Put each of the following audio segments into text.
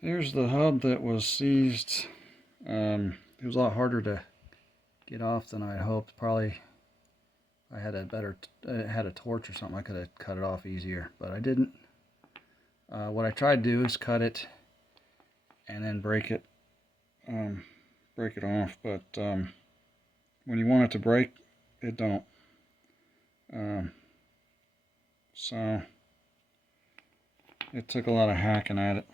Here's the hub that was seized. It was a lot harder to get off than I hoped. Probably if I had had a torch or something, I could have cut it off easier, but I didn't. What I tried to do is cut it and then break it off, but when you want it to break, it don't. So it took a lot of hacking at it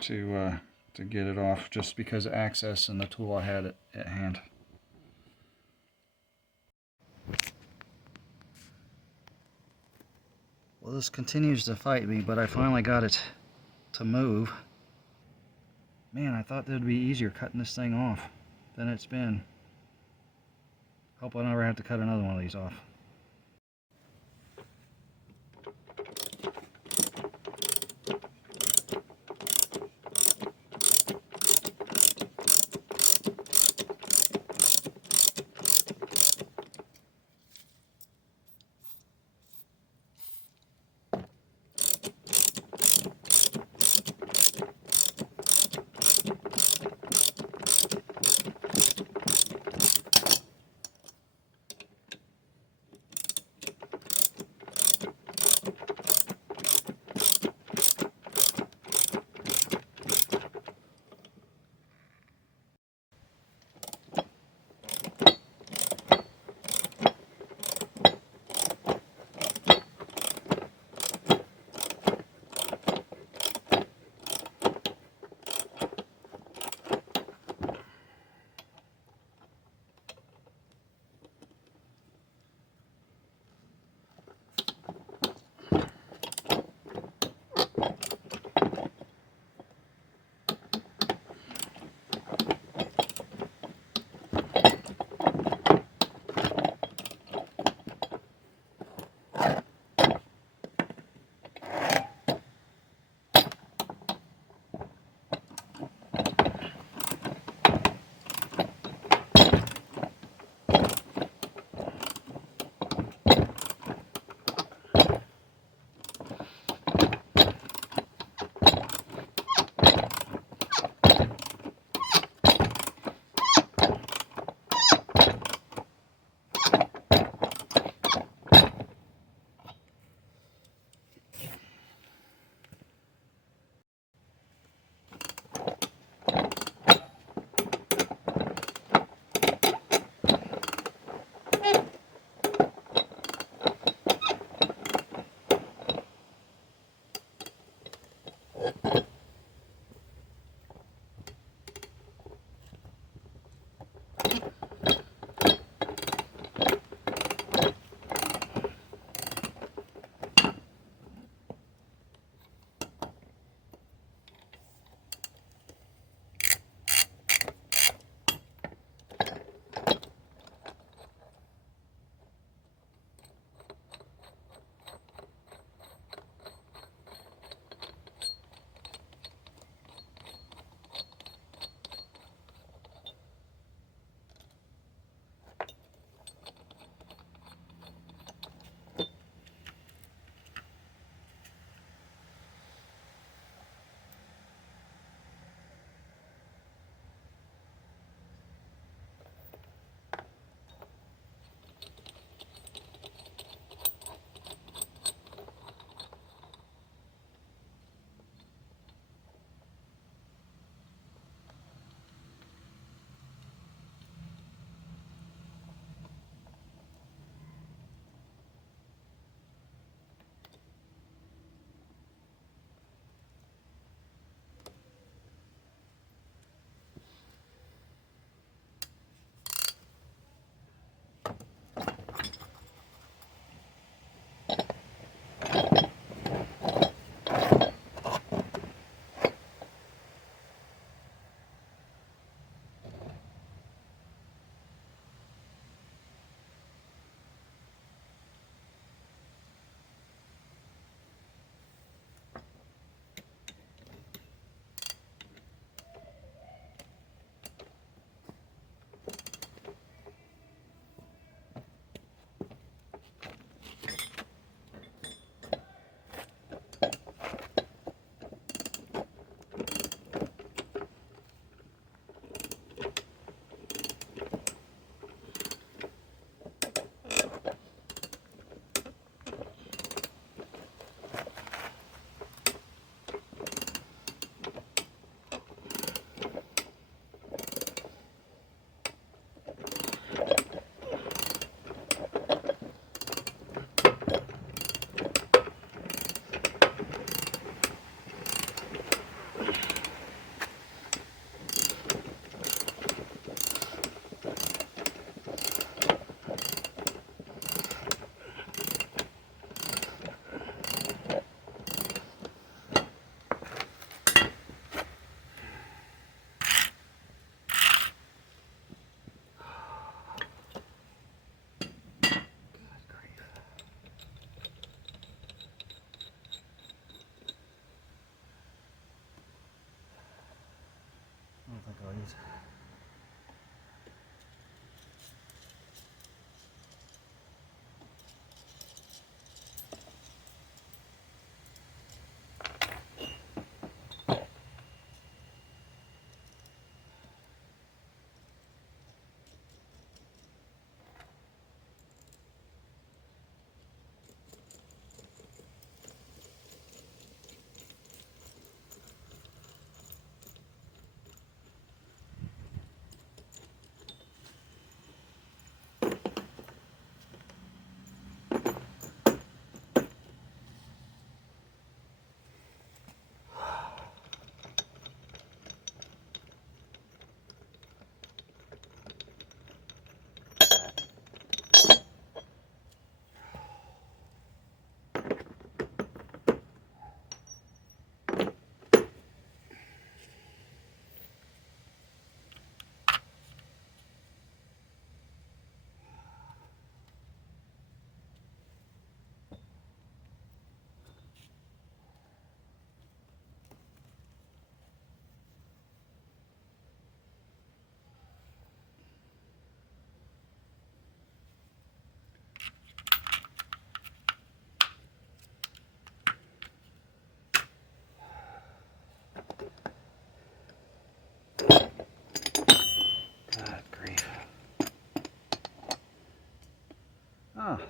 to get it off, just because of access and the tool I had at hand. Well, this continues to fight me, but I finally got it to move. Man, I thought that would be easier cutting this thing off than it's been. Hope I never have to cut another one of these off.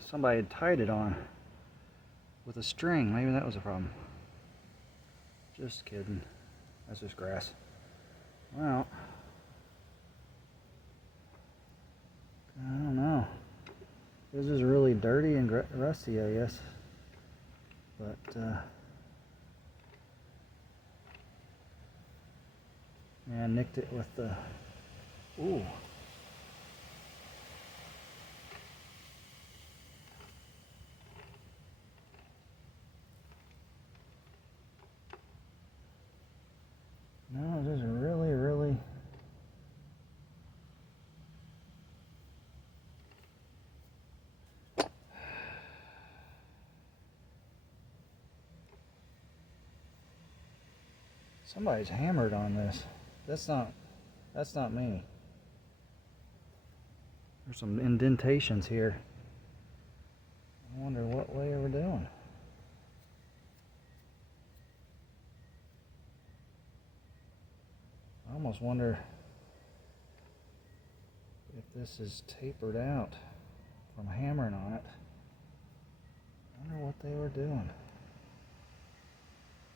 somebody had tied it on with a string. Maybe that was a problem. Just kidding. That's just grass. Well, I don't know. This is really dirty and rusty, I guess. But, yeah, I nicked it with the, ooh. No, this is really, really. Somebody's hammered on this. That's not me. There's some indentations here. I wonder what way we're doing. I almost wonder if this is tapered out from hammering on it. I wonder what they were doing.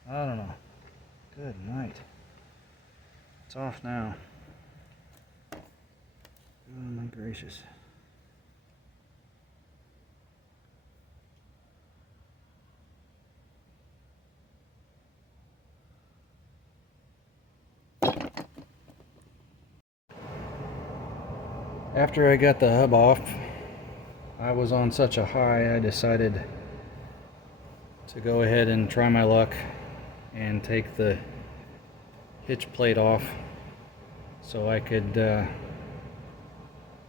I don't know. Good night. It's off now. Oh my gracious. After I got the hub off, I was on such a high I decided to go ahead and try my luck and take the hitch plate off so I could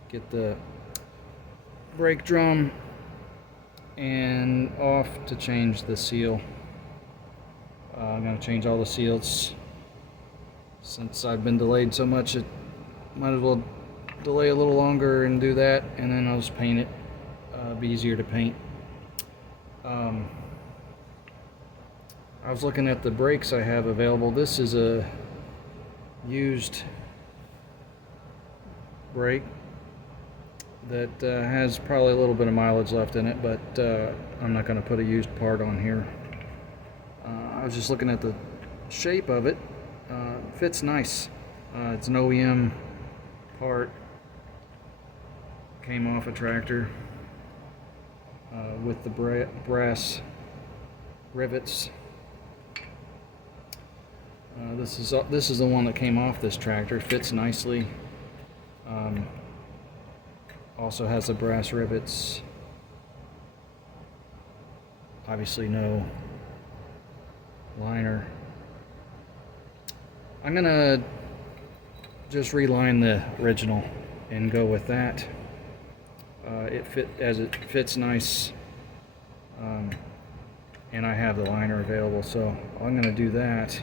get the brake drum and off to change the seal. I'm going to change all the seals. Since I've been delayed so much, it might as well delay a little longer and do that, and then I'll just paint it. Be easier to paint. I was looking at the brakes I have available. This is a used brake that has probably a little bit of mileage left in it, but I'm not going to put a used part on here. I was just looking at the shape of it. Fits nice. It's an OEM part. Came off a tractor with the brass rivets. This is the one that came off this tractor. Fits nicely. Also has the brass rivets. Obviously no liner. I'm gonna just reline the original and go with that. It fits nice, and I have the liner available, so I'm gonna do that.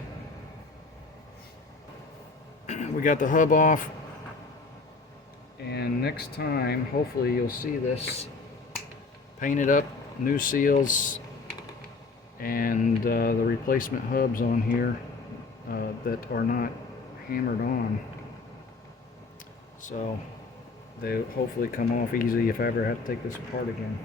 We got the hub off, and next time hopefully you'll see this painted up, new seals, and the replacement hubs on here that are not hammered on, so they hopefully come off easy if I ever have to take this apart again.